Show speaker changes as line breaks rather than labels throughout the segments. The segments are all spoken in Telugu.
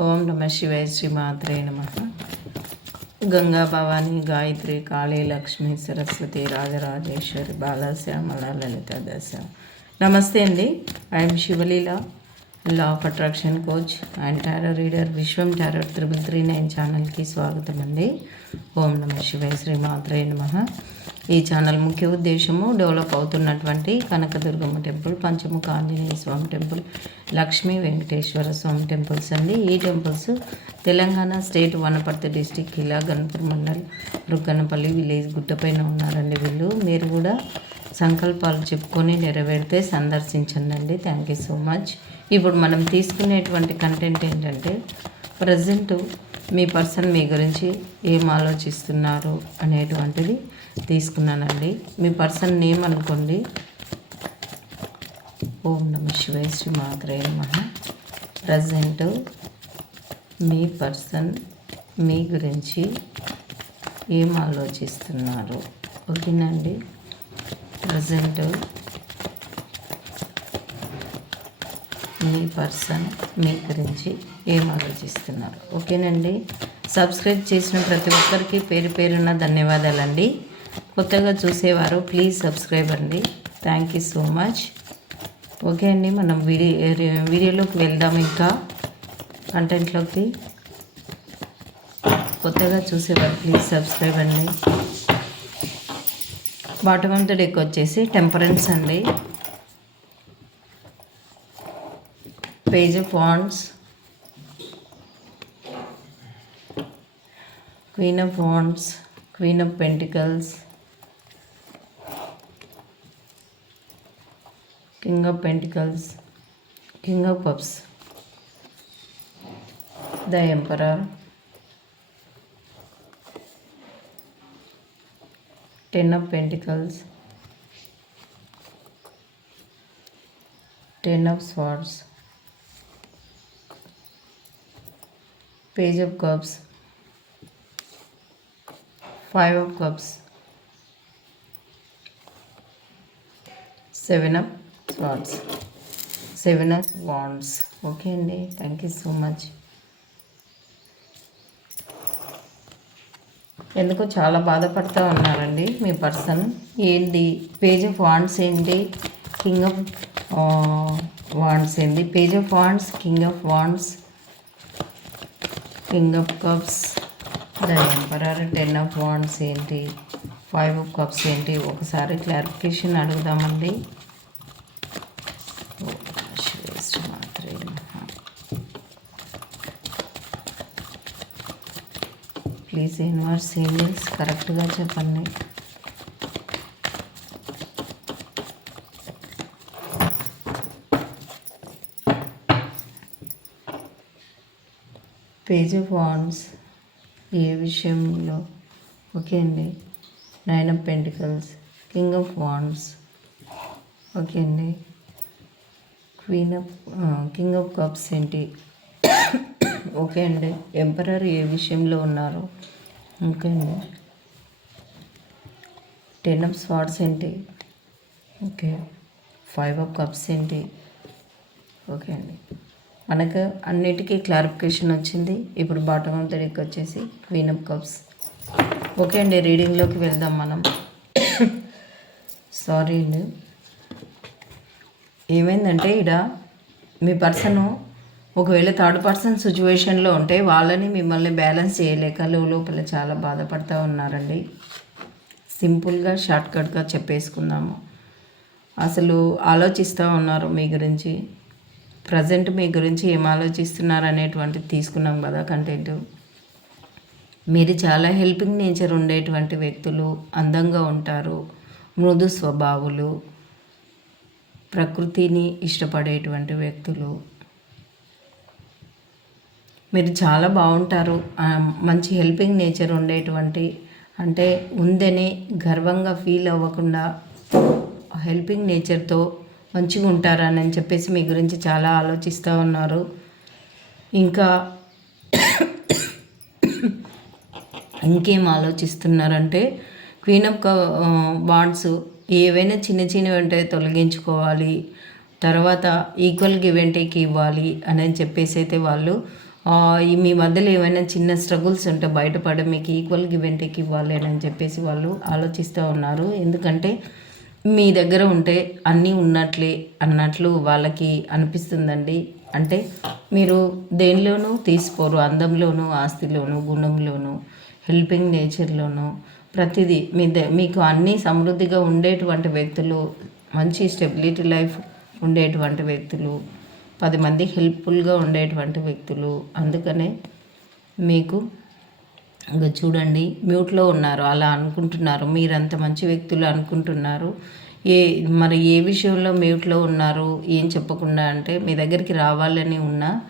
ఓం నమ శివాయ శ్రీమాత్రే నమ. గంగా భవాని గాయత్రి కాళీ లక్ష్మి సరస్వతి రాజరాజేశ్వరి బాలశ్యామల లలిత దశ నమస్తే అండి. I'm Sivaleela. Law of attraction coach and tarot reader Vishwam tarot triple three nine ఛానల్కి స్వాగతం అండి. ఓం నమ శివాయ శ్రీ మాత్రే నమ. ఈ ఛానల్ ముఖ్య ఉద్దేశము డెవలప్ అవుతున్నటువంటి Kanakadurgamma temple Panchamukha Anjaneya Swamy temple Lakshmi Venkateswara Swamy temples అండి. ఈ temples Telangana state Wanaparthy district Kila Ganapur mandal Rugganapalli village గుట్టపైన ఉన్నారండి వీళ్ళు. మీరు కూడా సంకల్పాలు చెప్పుకొని నెరవేరితే సందర్శించండి. థ్యాంక్ యూ సో మచ్ ఇప్పుడు మనం తీసుకునేటువంటి కంటెంట్ ఏంటంటే ప్రజెంట్ మీ పర్సన్ మీ గురించి ఏం ఆలోచిస్తున్నారు అనేటువంటిది తీసుకున్నానండి. మీ పర్సన్ నేమ్ అనుకోండి. ఓం నమ శివై శ్రీ మాత్రే నమ. ప్రజెంట్ మీ పర్సన్ మీ గురించి ఏం ఆలోచిస్తున్నారు? ఓకేనండి ప్రజెంట్ మీ పర్సన్ మీ గురించి ఏం ఆలోచిస్తున్నారు? ఓకేనండి. సబ్స్క్రైబ్ చేసిన ప్రతి ఒక్కరికి పేరు పేరున్న ధన్యవాదాలండి. కొత్తగా చూసేవారు ప్లీజ్ సబ్స్క్రైబ్ అండి. Thank you so much. Okay అండి మనం వీడియో వీడియోలోకి వెళ్దాం ఇంకా. కంటెంట్లోకి. కొత్తగా చూసేవారు ప్లీజ్ సబ్స్క్రైబ్ అండి. బాటమ్ ఆఫ్ ద డెక్ వచ్చేసి టెంపరెన్స్ అండి. page of wands. Queen of wands. Queen of pentacles. King of pentacles. King of cups. The emperor. Ten of pentacles. Ten of swords. Page of cups five of cups seven of swords seven of wands. Okay అండి. థ్యాంక్ యూ సో మచ్ ఎందుకు చాలా బాధపడుతూ ఉన్నారండి మీ పర్సన్. ఏంటి? పేజ్ ఆఫ్ వాండ్స్ ఏంటి? కింగ్ ఆఫ్ వాండ్స్ ఏంటి? Page of wands king of wands king of cups the emperor ten of wands ఏంటి? ఫైవ్ ఆఫ్ కప్స్ ఏంటి? ఒకసారి క్లారిఫికేషన్ అడుగుదామండి. ప్లీజ్ యూనివర్స్ ఏంజల్స్ కరెక్ట్గా చెప్పండి. పేజ్ ఆఫ్ వాన్స్ ఏ విషయంలో? ఓకే అండి. Nine of pentacles king of wands. Okay అండి. Queen of king of cups ఏంటి? ఓకే అండి. ఎంపరర్ ఏ విషయంలో ఉన్నారు? ఓకే అండి. టెన్ ఆఫ్ స్వార్డ్స్ ఏంటి? ఓకే. ఫైవ్ ఆఫ్ కప్స్ ఏంటి? ఓకే అండి. మనకు అన్నిటికీ క్లారిఫికేషన్ వచ్చింది. ఇప్పుడు బాటమ్ ఆఫ్ ద డెక్ వచ్చేసి క్వీన్ ఆఫ్ కప్స్ ఓకే అండి రీడింగ్లోకి వెళ్దాం మనం. సారీ అండి. ఏమైందంటే ఇడ మీ పర్సను ఒకవేళ థర్డ్ పర్సన్ సిచ్యువేషన్లో ఉంటే వాళ్ళని మిమ్మల్ని బ్యాలెన్స్ చేయలేక లోపల చాలా బాధపడుతూ ఉన్నారండి. సింపుల్గా షార్ట్కట్గా చెప్పేసుకుందాము. అసలు ఆలోచిస్తూ ఉన్నారు మీ గురించి. ప్రజెంట్ మీ గురించి ఏం ఆలోచిస్తున్నారు అనేటువంటిది తీసుకున్నాం కదా కంటెంట్ మీరు చాలా హెల్పింగ్ నేచర్ ఉండేటువంటి వ్యక్తులు అందంగా ఉంటారు మృదు స్వభావులు ప్రకృతిని ఇష్టపడేటువంటి వ్యక్తులు. మీరు చాలా బాగుంటారు. మంచి హెల్పింగ్ నేచర్ ఉండేటువంటి అంటే ఉందని గర్వంగా ఫీల్ అవ్వకుండా హెల్పింగ్ నేచర్తో మంచిగా ఉంటారని అని చెప్పేసి మీ గురించి చాలా ఆలోచిస్తూ ఉన్నారు. ఇంకా ఇంకేం ఆలోచిస్తున్నారంటే క్వీన్ ఆఫ్ బాండ్స్ ఏవైనా చిన్న చిన్నవి ఉంటే తొలగించుకోవాలి తర్వాత ఈక్వల్ గివ్ అండ్ టేక్ ఇవ్వాలి అని చెప్పేసి అయితే వాళ్ళు మీ మధ్యలో ఏమైనా చిన్న స్ట్రగుల్స్ ఉంటే బయటపడి మీకు ఈక్వల్ గివ్ అండ్ టేక్ ఇవ్వాలి అని చెప్పేసి వాళ్ళు ఆలోచిస్తూ ఉన్నారు. ఎందుకంటే మీ దగ్గర ఉంటే అన్నీ ఉన్నట్లే అన్నట్లు వాళ్ళకి అనిపిస్తుందండి. అంటే మీరు దేనిలోనూ తీసుకోరు. అందంలోనూ ఆస్తిలోనూ గుణంలోనూ హెల్పింగ్ నేచర్లోనూ ప్రతిదీ మీ ద- మీకు అన్నీ సమృద్ధిగా ఉండేటువంటి వ్యక్తులు మంచి స్టెబిలిటీ లైఫ్ ఉండేటువంటి వ్యక్తులు పది మంది హెల్ప్ఫుల్గా ఉండేటువంటి వ్యక్తులు అందుకనే మీకు ఇంకా చూడండి మ్యూట్లో ఉన్నారు. అలా అనుకుంటున్నారు. మీరంత మంచి వ్యక్తులు అనుకుంటున్నారు. ఏ మరి ఏ విషయంలో మ్యూట్లో ఉన్నారు? ఏం చెప్పకుండా అంటే మీ దగ్గరికి రావాలని ఉన్నా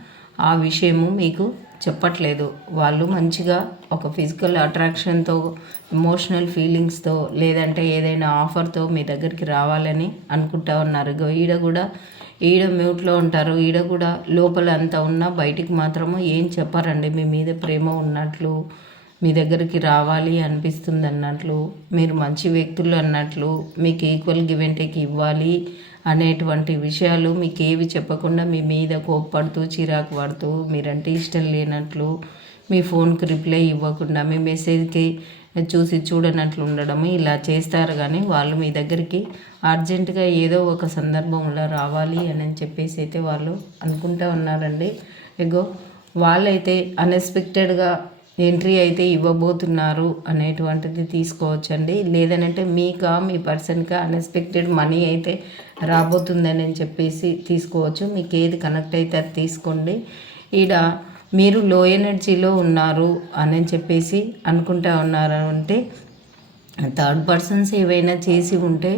ఆ విషయము మీకు చెప్పట్లేదు. వాళ్ళు మంచిగా ఒక ఫిజికల్ అట్రాక్షన్తో ఎమోషనల్ ఫీలింగ్స్తో లేదంటే ఏదైనా ఆఫర్తో మీ దగ్గరికి రావాలని అనుకుంటా ఉన్నారు. ఈడ కూడా ఈడ మ్యూట్లో ఉంటారు. ఈడ కూడా లోపల అంత ఉన్నా బయటికి మాత్రము ఏం చెప్పారండి. మీ మీద ప్రేమ ఉన్నట్లు మీ దగ్గరికి రావాలి అనిపిస్తుంది అన్నట్లు మీరు మంచి వ్యక్తులు అన్నట్లు మీకు ఈక్వల్ గివ్ అండ్ టేక్ ఇవ్వాలి అనేటువంటి విషయాలు మీకు ఏవి చెప్పకుండా మీ మీద కోప్పడుతూ చిరాకు పడుతూ మీరంటే ఇష్టం లేనట్లు మీ ఫోన్కి రిప్లై ఇవ్వకుండా మీ మెసేజ్కి చూసి చూడనట్లు ఉండడము ఇలా చేస్తారు కానీ వాళ్ళు మీ దగ్గరికి అర్జెంటుగా ఏదో ఒక సందర్భంలో రావాలి అని చెప్పేసి అయితే వాళ్ళు అనుకుంటూ ఉన్నారండి. ఇగో వాళ్ళైతే అన్ఎక్స్పెక్టెడ్గా ఎంట్రీ అయితే ఇవ్వబోతున్నారు అనేటువంటిది తీసుకోవచ్చండి. లేదనంటే మీకా మీ పర్సన్గా అన్ఎక్స్పెక్టెడ్ మనీ అయితే రాబోతుందని చెప్పేసి తీసుకోవచ్చు. మీకు ఏది కనెక్ట్ అయితే అది తీసుకోండి. ఈడ మీరు లో ఎనర్జీలో ఉన్నారు అని చెప్పేసి అనుకుంటా ఉన్నారు అంటే థర్డ్ పర్సన్స్ ఏవైనా చేసి ఉంటే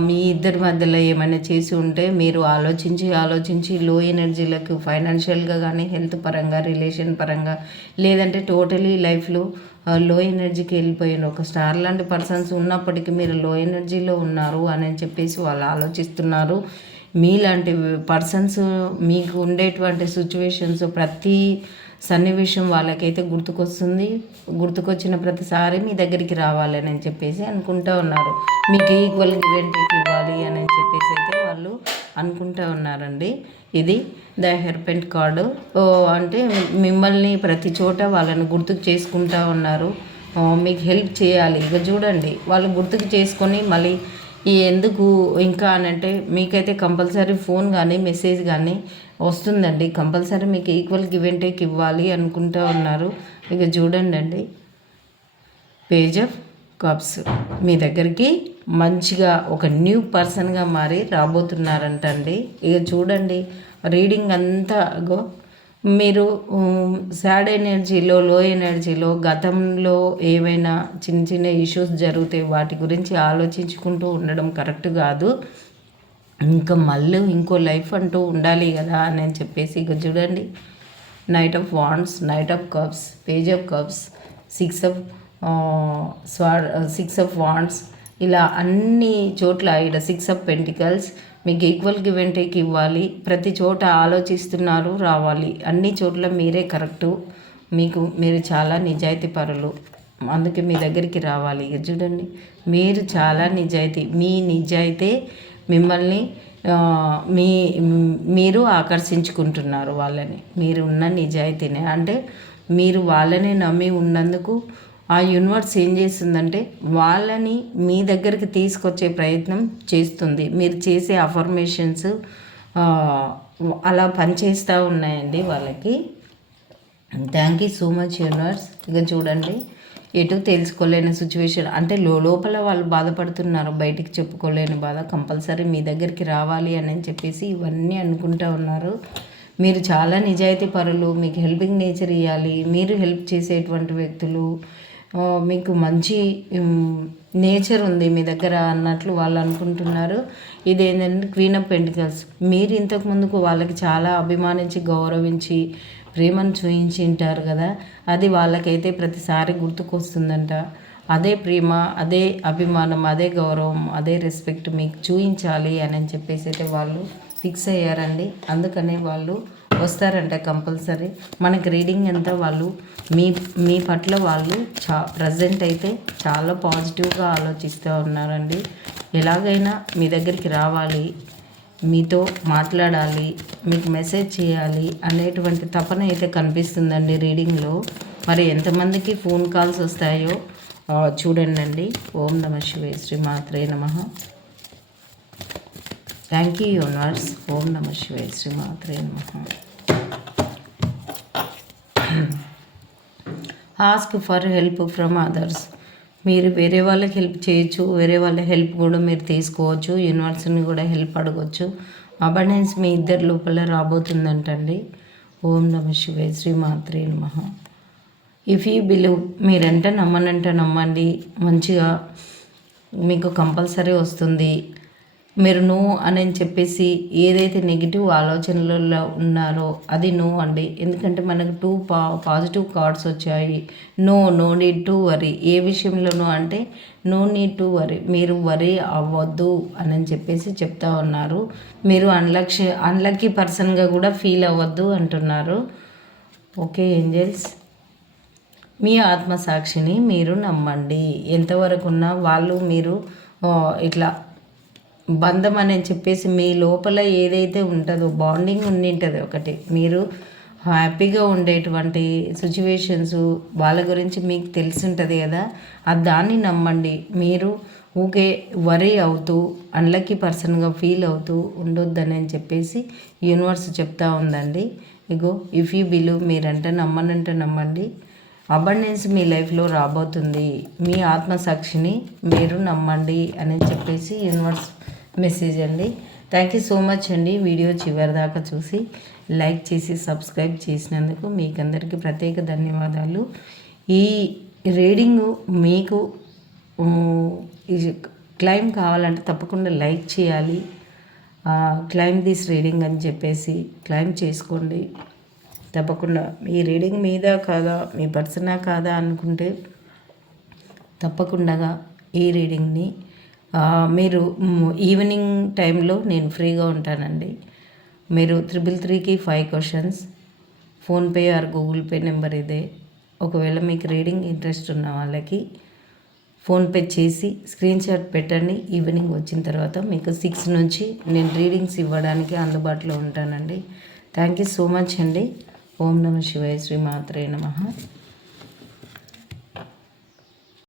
మీ ఇద్దరి మధ్యలో ఏమైనా చేసి ఉంటే మీరు ఆలోచించి ఆలోచించి లో ఎనర్జీలకు ఫైనాన్షియల్గా కానీ హెల్త్ పరంగా రిలేషన్ పరంగా లేదంటే టోటలీ లైఫ్లో లో ఎనర్జీకి వెళ్ళిపోయిన ఒక స్టార్ లాంటి పర్సన్స్ ఉన్నప్పటికీ మీరు లో ఎనర్జీలో ఉన్నారు అని చెప్పేసి వాళ్ళు ఆలోచిస్తున్నారు. మీలాంటి పర్సన్స్ మీకు ఉండేటువంటి సిచ్యువేషన్స్ ప్రతి సన్నివేశం వాళ్ళకైతే గుర్తుకొస్తుంది. గుర్తుకొచ్చిన ప్రతిసారి మీ దగ్గరికి రావాలని అని చెప్పేసి అనుకుంటా ఉన్నారు. మీకు ఈక్వల్ ఈవెంట్ ఇవ్వాలి అని చెప్పేసి అయితే వాళ్ళు అనుకుంటూ ఉన్నారండి. ఇది ద హెర్పెంట్ కార్డు. ఓ, అంటే మిమ్మల్ని ప్రతి చోట వాళ్ళని గుర్తుకు చేసుకుంటూ ఉన్నారు. మీకు హెల్ప్ చేయాలి. ఇక చూడండి వాళ్ళు గుర్తుకు చేసుకొని మళ్ళీ ఎందుకు ఇంకా అని అంటే మీకైతే కంపల్సరీ ఫోన్ కానీ మెసేజ్ కానీ వస్తుందండి. కంపల్సరీ మీకు ఈక్వల్ గివ్ అండ్ టేక్ ఇవ్వాలి అనుకుంటా ఉన్నారు. ఇక చూడండి అండి పేజ్ ఆఫ్ కప్స్ మీ దగ్గరికి మంచిగా ఒక న్యూ పర్సన్గా మారి రాబోతున్నారంట అండి ఇక చూడండి. రీడింగ్ అంతా గో మీరు సాడ్ ఎనర్జీలో లో ఎనర్జీలో గతంలో ఏవైనా చిన్న చిన్న ఇష్యూస్ జరిగితే వాటి గురించి ఆలోచించుకుంటూ ఉండడం కరెక్ట్ కాదు. ఇంకా మళ్ళీ ఇంకో లైఫ్ అంటూ ఉండాలి కదా అని చెప్పేసి ఇక చూడండి. Knight of wands knight of cups page of cups six of స్వా సిక్స్ ఆఫ్ వాండ్స్ ఇలా అన్ని చోట్ల ఇక్కడ సిక్స్ ఆఫ్ పెంటికల్స్ మీకు ఈక్వల్ గివ్ అండ్ టేక్ ఇవ్వాలి. ప్రతి చోట ఆలోచిస్తున్నారు రావాలి. అన్ని చోట్ల మీరే కరెక్టు మీకు మీరు చాలా నిజాయితీ పరులు. అందుకే మీ దగ్గరికి రావాలి. ఇక చూడండి. మీరు చాలా నిజాయితీ. మీ నిజాయితీ మిమ్మల్ని మీ మీరు ఆకర్షించుకుంటున్నారు వాళ్ళని. మీరు ఉన్న నిజాయితీనే. అంటే మీరు వాళ్ళని నమ్మి ఉన్నందుకు ఆ యూనివర్స్ ఏం చేస్తుందంటే వాళ్ళని మీ దగ్గరికి తీసుకొచ్చే ప్రయత్నం చేస్తుంది. మీరు చేసే అఫర్మేషన్స్ అలా పనిచేస్తూ ఉన్నాయండి వాళ్ళకి. Thank you so much universe. ఇక చూడండి. ఎటు తెలుసుకోలేని సిచ్యువేషన్ అంటే లో లోపల వాళ్ళు బాధపడుతున్నారు. బయటికి చెప్పుకోలేని బాధ. కంపల్సరీ మీ దగ్గరికి రావాలి అని చెప్పేసి ఇవన్నీ అనుకుంటా ఉన్నారు. మీరు చాలా నిజాయితీ పరులు. మీకు హెల్పింగ్ నేచర్ ఇవ్వాలి మీరు హెల్ప్ చేసేటువంటి వ్యక్తులు. మీకు మంచి నేచర్ ఉంది మీ దగ్గర అన్నట్లు వాళ్ళు అనుకుంటున్నారు. ఇదేంటంటే క్వీన్ ఆఫ్ పెంటికల్స్. మీరు ఇంతకు ముందుకు వాళ్ళకి చాలా అభిమానించి గౌరవించి ప్రేమను చూయించి ఉంటారు కదా అది వాళ్ళకైతే ప్రతిసారి గుర్తుకొస్తుందంట. అదే ప్రేమ అదే అభిమానం అదే గౌరవం అదే రెస్పెక్ట్ మీకు చూయించాలి అని చెప్పేసి అయితే వాళ్ళు ఫిక్స్ అయ్యారండి. అందుకనే వాళ్ళు వస్తారంట కంపల్సరీ. మనకి రీడింగ్ అంతా వాళ్ళు మీ మీ పట్ల వాళ్ళు చా ప్రజెంట్ అయితే చాలా పాజిటివ్గా ఆలోచిస్తూ ఉన్నారండి. ఎలాగైనా మీ దగ్గరికి రావాలి. మీతో మాట్లాడాలి మీకు మెసేజ్ చేయాలి అనేటువంటి తపన అయితే కనిపిస్తుందండి రీడింగ్లో. మరి ఎంతమందికి ఫోన్ కాల్స్ వస్తాయో చూడండి అండి ఓం నమ శివే శ్రీ మాత్రే నమ. థ్యాంక్ యూ యూనివర్స్ ఓం నమ శివే శ్రీ మాత్రే నమ. Ask for help from others మీరు వేరే వాళ్ళకి హెల్ప్ చేయొచ్చు వేరే వాళ్ళ హెల్ప్ కూడా మీరు తీసుకోవచ్చు యూనివర్స్ని కూడా హెల్ప్ అడగవచ్చు అబండెన్స్ మీ ఇద్దరి లోపల రాబోతుందంటండి. ఓం నమ శివే శ్రీ మాత్రే నమ. ఇఫ్ యూ బిలీవ్ మీరంటే నమ్మనంటే నమ్మండి. మంచిగా మీకు కంపల్సరీ వస్తుంది. మీరు నో అని చెప్పేసి ఏదైతే నెగిటివ్ ఆలోచనలలో ఉన్నారో అది నో అండి. ఎందుకంటే మనకు టూ పా పాజిటివ్ కార్డ్స్ వచ్చాయి. No no need to worry ఏ విషయంలోనూ అంటే నో నీడ్ టు వరీ మీరు వరీ అవ్వద్దు అని చెప్పేసి చెప్తా ఉన్నారు. మీరు అన్లక్ష అన్లక్కీ పర్సన్గా కూడా ఫీల్ అవ్వద్దు అంటున్నారు. ఓకే ఏంజల్స్ మీ ఆత్మసాక్షిని మీరు నమ్మండి. ఎంతవరకు ఉన్నా వాళ్ళు మీరు ఇట్లా బంధం అని చెప్పేసి మీ లోపల ఏదైతే ఉంటుందో బాండింగ్ ఉండింటుంది ఒకటి. మీరు హ్యాపీగా ఉండేటువంటి సిచ్యువేషన్స్ వాళ్ళ గురించి మీకు తెలిసి ఉంటుంది కదా అది దాన్ని నమ్మండి. మీరు ఊకే వరీ అవుతూ అన్లక్కీ పర్సన్గా ఫీల్ అవుతూ ఉండొద్దని అని చెప్పేసి యూనివర్స్ చెప్తా ఉందండి. ఇగో ఇఫ్ యూ బిలీవ్ మీరంటే నమ్మనంటే నమ్మండి. అబండెన్స్ మీ లైఫ్లో రాబోతుంది. మీ ఆత్మసాక్షిని మీరు నమ్మండి అని చెప్పేసి యూనివర్స్ మెసేజ్ అండి. థ్యాంక్ యూ సో మచ్ అండి. వీడియో చివరి దాకా చూసి లైక్ చేసి సబ్స్క్రైబ్ చేసినందుకు మీకు అందరికీ ప్రత్యేక ధన్యవాదాలు. ఈ రీడింగ్ మీకు క్లైమ్ కావాలంటే తప్పకుండా లైక్ చేయాలి. క్లైమ్ దిస్ రీడింగ్ అని చెప్పేసి క్లైమ్ చేసుకోండి. తప్పకుండా మీ రీడింగ్ మీద కాదా మీ పర్సనా కాదా అనుకుంటే తప్పకుండా ఈ రీడింగ్ని మీరు ఈవినింగ్ టైంలో నేను ఫ్రీగా ఉంటానండి. మీరు త్రిబుల్ త్రీకి five questions PhonePe or Google Pay number ఇదే. ఒకవేళ మీకు రీడింగ్ ఇంట్రెస్ట్ ఉన్న వాళ్ళకి ఫోన్పే చేసి స్క్రీన్ షాట్ పెట్టండి. ఈవినింగ్ వచ్చిన తర్వాత మీకు సిక్స్ నుంచి నేను రీడింగ్స్ ఇవ్వడానికి అందుబాటులో ఉంటానండి. థ్యాంక్ యూ సో మచ్ అండి. ఓం నమ శివాయ శ్రీ మాత్రే నమ.